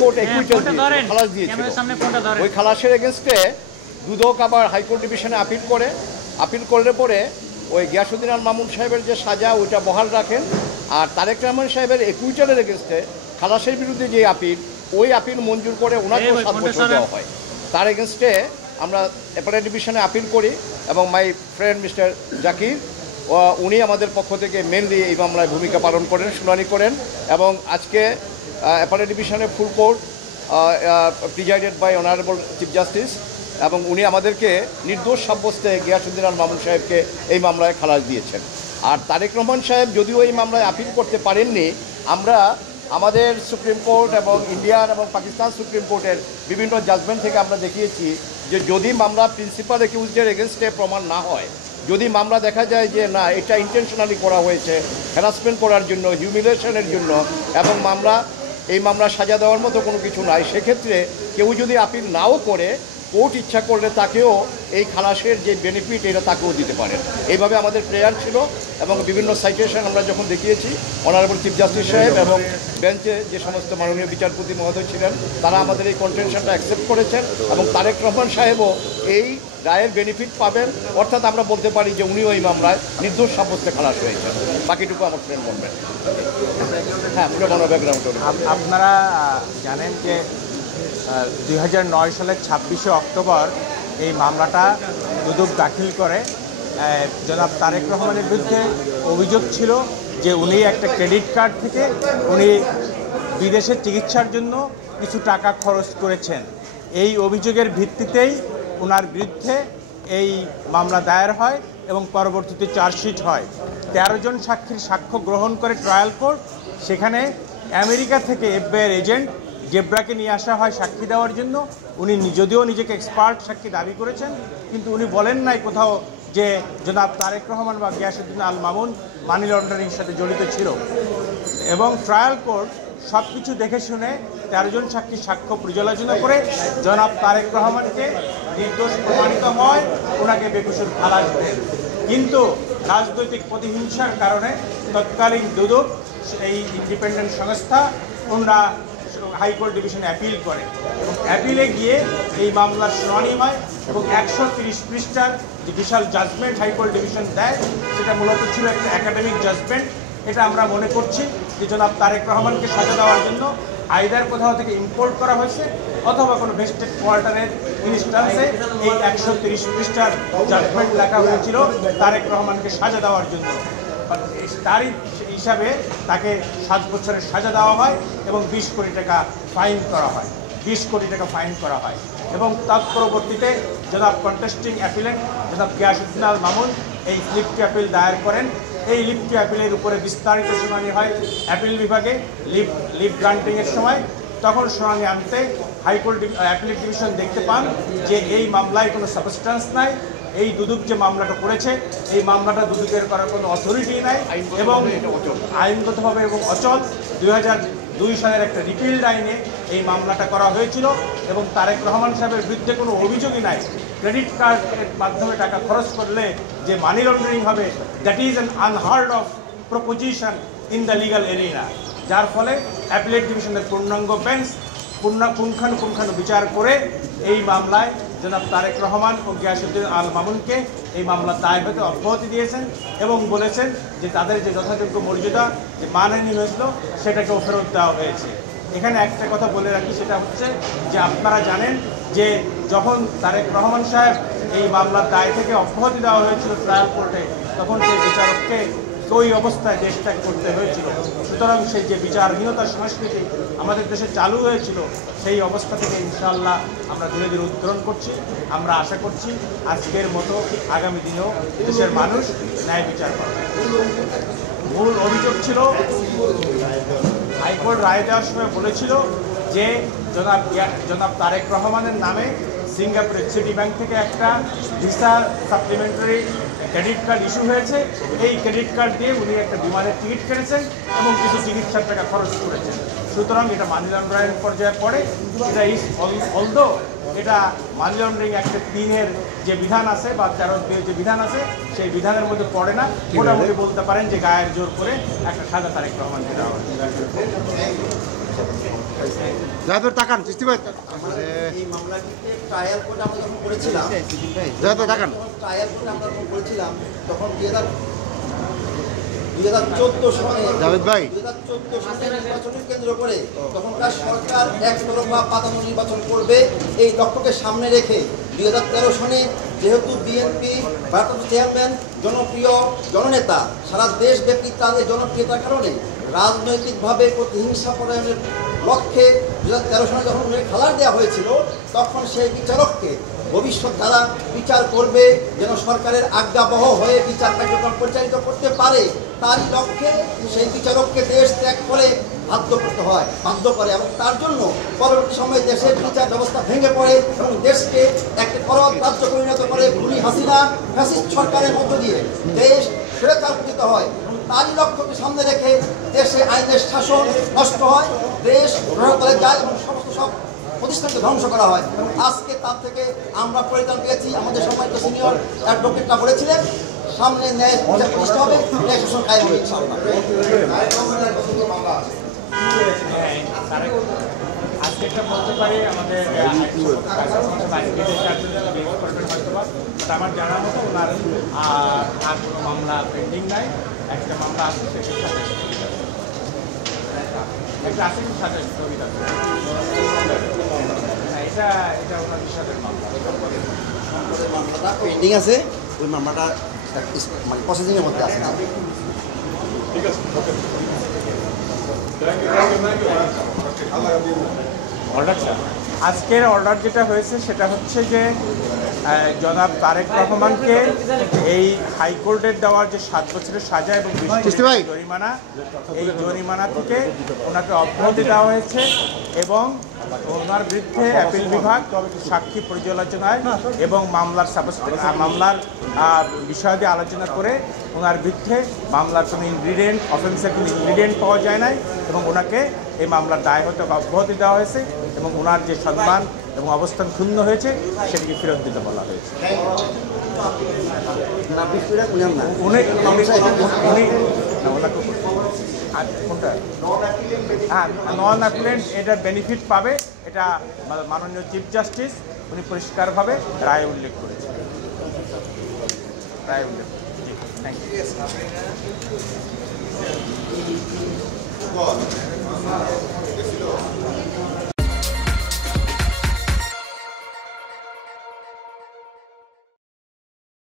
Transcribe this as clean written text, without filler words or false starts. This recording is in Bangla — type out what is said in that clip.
কোর্ট একুইটাল খালাস দিয়েছিল। ওই খালাসের এগেনস্টে দুদক আবার হাইকোর্ট ডিভিশনে আপিল করলে পরে ওই গিয়াসউদ্দিন আল মামুন সাহেবের যে সাজা ওইটা বহাল রাখেন। আর তারেক রহমান সাহেবের একুইটালের এগেনস্টে খালাসের বিরুদ্ধে যে আপিল, ওই আপিল মঞ্জুর করে ওনাকেও 7 বছর দেওয়া হয়। তার এগেনস্টে আমরা অ্যাপেলেট ডিভিশনে আপিল করি এবং মাই ফ্রেন্ড মিস্টার জাকির উনি আমাদের পক্ষ থেকে মেনলি এই মামলায় ভূমিকা পালন করেন, শুনানি করেন। এবং আজকে অ্যাপেলেট ডিভিশনের full court presided by honourable chief justice, এবং উনি আমাদেরকে নির্দোষ সাব্যস্তে গিয়াসউদ্দিন আল মামুন সাহেবকে এই মামলায় খালাস দিয়েছেন। আর তারেক রহমান সাহেব যদিও এই মামলায় আপিল করতে পারেননি, আমরা আমাদের সুপ্রিম কোর্ট এবং ইন্ডিয়ান এবং পাকিস্তান সুপ্রিম কোর্টের বিভিন্ন জাজমেন্ট থেকে আমরা দেখিয়েছি যে যদি মামলা প্রিন্সিপাল অ্যাকিউজডের এগেনস্টে প্রমাণ না হয়, যদি মামলা দেখা যায় যে না এটা ইন্টেনশনালি করা হয়েছে হ্যারাসমেন্ট করার জন্য, হিউমিলিয়েশনের জন্য, এবং এই মামলা সাজা দেওয়ার মতো কোনো কিছু নাই, সেক্ষেত্রে কেউ যদি আপিল নাও করে কোর্ট ইচ্ছা করলে তাকেও এই খালাসের যে বেনিফিট এটা তাকেও দিতে পারেন। এইভাবে আমাদের প্রেয়ার ছিল এবং বিভিন্ন সাইটেশন আমরা যখন দেখিয়েছি অনারেবল চিফ জাস্টিস সাহেব এবং বেঞ্চে যে সমস্ত মাননীয় বিচারপতি মহোদয় ছিলেন তারা আমাদের এই কন্টেনশনটা অ্যাকসেপ্ট করেছেন এবং তারেক রহমান সাহেবও এই রায়ের বেনিফিট পাবেন। অর্থাৎ আমরা বলতে পারি যে উনিও এই মামলায় নির্দোষ সাব্যস্তে খালাস হয়েছেন। বাকিটুকু আমার ফ্রেন্ড বলবেন। হ্যাঁ, পুরো ব্যাকগ্রাউন্ড। আপনারা জানেন যে 2009 সালের 26শে অক্টোবর এই মামলাটা দুদক দাখিল করে। জনাব তারেক রহমানের বিরুদ্ধে অভিযোগ ছিল যে উনি একটা ক্রেডিট কার্ড থেকে উনি বিদেশে চিকিৎসার জন্য কিছু টাকা খরচ করেছেন। এই অভিযোগের ভিত্তিতেই ওনার বিরুদ্ধে এই মামলা দায়ের হয় এবং পরবর্তীতে চার্জশিট হয়। 13 জন সাক্ষীর সাক্ষ্য গ্রহণ করে ট্রায়াল কোর্ট। সেখানে আমেরিকা থেকে FBI এজেন্ট জেব্রাকে নিয়ে আসা হয় সাক্ষী দেওয়ার জন্য। উনি যদিও নিজেকে এক্সপার্ট সাক্ষী দাবি করেছেন, কিন্তু উনি বলেন নাই কোথাও যে জনাব তারেক রহমান বা গিয়াসউদ্দিন আল মামুন মানি লন্ডারিংয়ের সাথে জড়িত ছিল। এবং ট্রায়াল কোর্ট সব কিছু দেখে শুনে 13 জন সাক্ষীর সাক্ষ্য পর্যালোচনা করে জনাব তারেক রহমানকে নির্দোষ প্রমাণিত হয়, ওনাকে বেকসুর খালাস দেন। কিন্তু রাজনৈতিক প্রতিহিংসার কারণে তৎকালীন দুদক এই ইন্ডিপেন্ডেন্ট সংস্থা ওনারা হাইকোর্ট ডিভিশনে অ্যাপিল করে এবং অ্যাপিলে গিয়ে এই মামলার শুনানি হয় এবং 130 পৃষ্ঠার যে বিশাল জাজমেন্ট হাইকোর্ট ডিভিশন দেয় সেটা মূলত ছিল একটা একাডেমিক জাজমেন্ট। এটা আমরা মনে করছি যে জনাব তারেক রহমানকে সাজা দেওয়ার জন্য আইদার কোথাও থেকে ইম্পোর্ট করা হয়েছে অথবা কোনো ভেস্টেড কোয়ার্টারের ইনস্টান্সে এই 130 পৃষ্ঠার জাজমেন্ট লেখা হয়েছিল তারেক রহমানকে সাজা দেওয়ার জন্য। তারই হিসাবে তাকে 7 বছরের সাজা দেওয়া হয় এবং 20 কোটি টাকা ফাইন করা হয়। 20 কোটি টাকা ফাইন করা হয় এবং তার পরবর্তীতে জনাব কন্টেস্টিং অ্যাপিলেন্ট জনাব গিয়াসউদ্দিন আল মামুন এই লিভ টু অ্যাপিল দায়ের করেন। এই লিভ টু অ্যাপিলের উপরে বিস্তারিত শুনানি হয় অ্যাপিল বিভাগে লিভ গ্রান্টিংয়ের সময়। তখন শুনানি আনতে হাইকোর্ট অ্যাপিলেট ডিভিশন দেখতে পান যে এই মামলায় কোনো সাবস্ট্যান্স নাই। এই দুদক যে মামলাটা করেছে এই মামলাটা দুদকের করার কোনো অথরিটি নাই এবং আইনগতভাবে এবং অচল। 2002 সালের একটা রিপিল্ড আইনে এই মামলাটা করা হয়েছিল এবং তারেক রহমান সাহেবের বিরুদ্ধে কোনো অভিযোগই নাই। ক্রেডিট কার্ডের মাধ্যমে টাকা খরচ করলে যে মানি লন্ডারিং হবে, that is an unheard of proposition in the legal arena. যার ফলে অ্যাপিলেট ডিভিশনের পূর্ণাঙ্গ বেঞ্চ পুঙ্খানু বিচার করে এই মামলায় জনাব তারেক রহমান ও গিয়াসউদ্দিন আল মামুনকে এই মামলার দায় হতে অব্যাহতি দিয়েছেন এবং বলেছেন যে তাদের যে যথাযোগ্য মর্যাদা যে মানহানি হয়েছিল সেটাকেও ফেরত দেওয়া হয়েছে। এখানে একটা কথা বলে রাখি, সেটা হচ্ছে যে আপনারা জানেন যে যখন তারেক রহমান সাহেব এই মামলার দায় থেকে অব্যাহতি দেওয়া হয়েছিল ট্রায়াল কোর্টে, তখন সেই বিচারককে ওই অবস্থায় দেশ ত্যাগ করতে হয়েছিল। সুতরাং সেই যে বিচারহীনতার সংস্কৃতি আমাদের দেশে চালু হয়েছিল সেই অবস্থা থেকে ইনশাআল্লাহ আমরা ধীরে ধীরে উত্তরণ করছি। আমরা আশা করছি আজকের মতো আগামী দিনেও দেশের মানুষ ন্যায় বিচার করবে। মূল অভিযোগ ছিল হাইকোর্ট রায় দেওয়ার সময় বলেছিল যে জনাব তারেক রহমানের নামে সিঙ্গাপুরের সিটি ব্যাংক থেকে একটা visa supplementary credit card issue হয়েছে। এই ক্রেডিট কার্ড দিয়ে উনি একটা বিমানের টিকিট কেটেছেন এবং কিছু চিকিৎসার টাকা খরচ করেছেন। সুতরাং এটা মানি লন্ডারিং পর্যায়ে পড়ে। এটা অলদো এটা মানি লন্ডারিং অ্যাক্টের 3-এর যে বিধান আছে বা 13 যে বিধান আছে সেই বিধানের মধ্যে পড়ে না। মোটামুটি বলতে পারেন যে গায়ের জোর করে একটা সাজা তারেক রহমানকে দেওয়া হয়। যাদের তাকান চিস্তি ভাই, এই মামলাটিতে ট্রায়াল কোর্ট আমরা যখন করেছিলাম, যাদের তাকান ট্রায়াল কোর্ট আমরা যখন করেছিলাম তখন 2014 সালে জাভেদ ভাই 2014 সালের নির্বাচনকে কেন্দ্র করে তখনকার সরকার একতরফা পাতানো নির্বাচন করবে এই লক্ষ্যকে সামনে রেখে 2013 সনে যেহেতু বিএনপি ভারপ্রাপ্ত চেয়ারম্যান জনপ্রিয় জননেতা, সারা দেশব্যাপী তাদের জনপ্রিয়তার কারণে রাজনৈতিকভাবে প্রতিহিংসা পরায়ণের লক্ষ্যে 2013 সনে যখন উনি খালার দেওয়া হয়েছিল, তখন সেই বিচারককে ভবিষ্যৎ দ্বারা বিচার করবে যেন সরকারের আজ্ঞাবহ হয়ে বিচার কার্যক্রম পরিচালিত করতে পারে, তারই লক্ষ্যে সেই বিচারককে দেশ ত্যাগ করে বাধ্য করে এবং তার জন্য পরবর্তী সময়ে দেশের বিচার ব্যবস্থা ভেঙে পড়ে এবং দেশকে একটি করদ রাজ্য পরিণত করে খুনি হাসিনা ফ্যাসিস্ট সরকারের মধ্য দিয়ে দেশ স্বৈরতান্ত্রিত হয়। তারই লক্ষ্যকে সামনে রেখে দেশে আইনের শাসন নষ্ট হয়, দেশ রসাতলে যায় এবং সমস্ত সব প্রতিষ্ঠানকে ধ্বংস করা হয়। এবং আজকে তার থেকে আমরা পরিত্রাণ পেয়েছি। আমাদের সম্মানিত সিনিয়র অ্যাডভোকেটরা বলেছিলেন সামনে ন্যায় বিচার প্রতিষ্ঠা হবে, ন্যায় শাসন কায়েম হবে ইনশাআল্লাহ। আজকে একটা বলতে পারি আমাদের আমার জানার মতো ওনার আর কোনো মামলা পেন্ডিং নাই, একটা মামলা আছে সেটার সাথে একটা আছে কিন্তু সাথে স্থগিত আছে। এটা এটা ওনার বিষয়ের মামলা মামলাটা পেন্ডিং আছে, ওই মামলাটা মানে প্রসেসিংয়ের মধ্যে আছে। ঠিক আছে, অর্ডারটা আজকের অর্ডার যেটা হয়েছে সেটা হচ্ছে যে জনাব তারেক রহমানকে এই হাইকোর্টের দেওয়ার যে 7 বছরের সাজা এবং 20 কোটি জরিমানা, এই জরিমানা থেকে ওনাকে অব্যাহতি দেওয়া হয়েছে এবং ওনার বিরুদ্ধে অ্যাপিল বিভাগ সাক্ষী পর্যালোচনায় এবং মামলার বিষয়াদি আলোচনা করে ওনার বিরুদ্ধে মামলার কোনো ইনগ্রিডিয়েন্ট, অফেন্সের কোনো ইনগ্রিডিয়েন্ট পাওয়া যায় নাই এবং ওনাকে এই মামলার দায় হতে অব্যাহতি দেওয়া হয়েছে এবং ওনার যে সম্মান এবং অবস্থান ক্ষুণ্ণ হয়েছে সেটিকে ফেরত দিতে বলা হয়েছে। কোনটা হ্যাঁ নন অ্যাপিলেন্ট এটার বেনিফিট পাবে, এটা মাননীয় চিফ জাস্টিস উনি পরিষ্কারভাবে রায় উল্লেখ করেছেন। রায় উল্লেখ জি থ্যাংক ইউ।